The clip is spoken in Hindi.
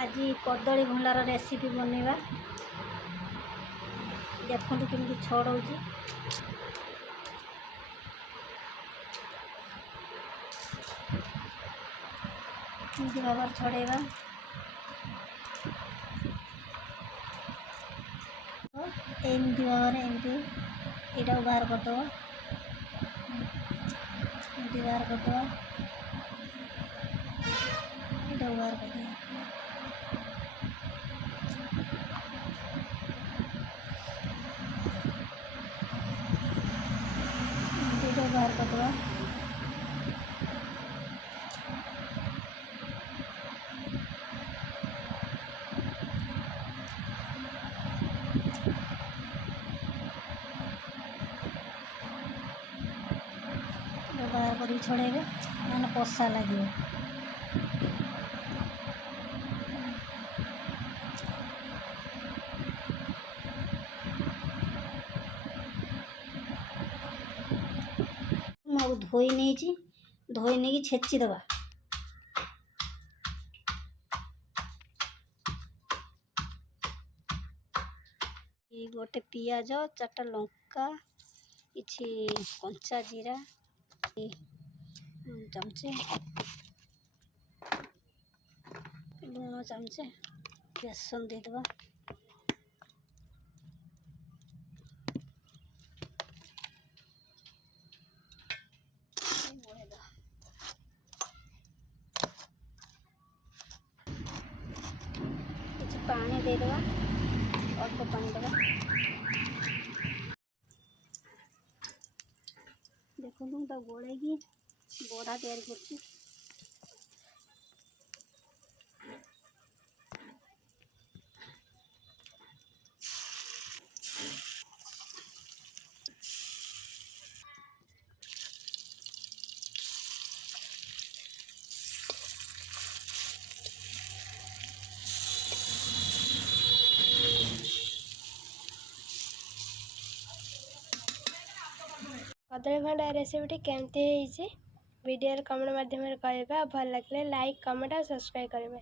आज कदली भंडार रेसिपी बनवा देखो केमती छड़ाऊँगी। भाव छड़ेगा एमती भाव एमती यहाँ बाहर करदे एमती बाहर करदे यहाँ बाहर करदे बाहर करदे बाहर कर छड़ेबे मैंने कषा लगे धोई नहीं धोई नहीं छेची दबा गोटे पियाज 4टा लंका किछि कंचा जीरा चमचे लुण चमचे बेसन देदेबा पानी देदेबा अल्प पानी देवा देखो गोड़े बड़ा तैयारी कर कदली भंडा रेसिपी केमती वीडियो कमेंट माध्यम करेंगे। भल लगे लाइक कमेंट और सब्सक्राइब करेंगे।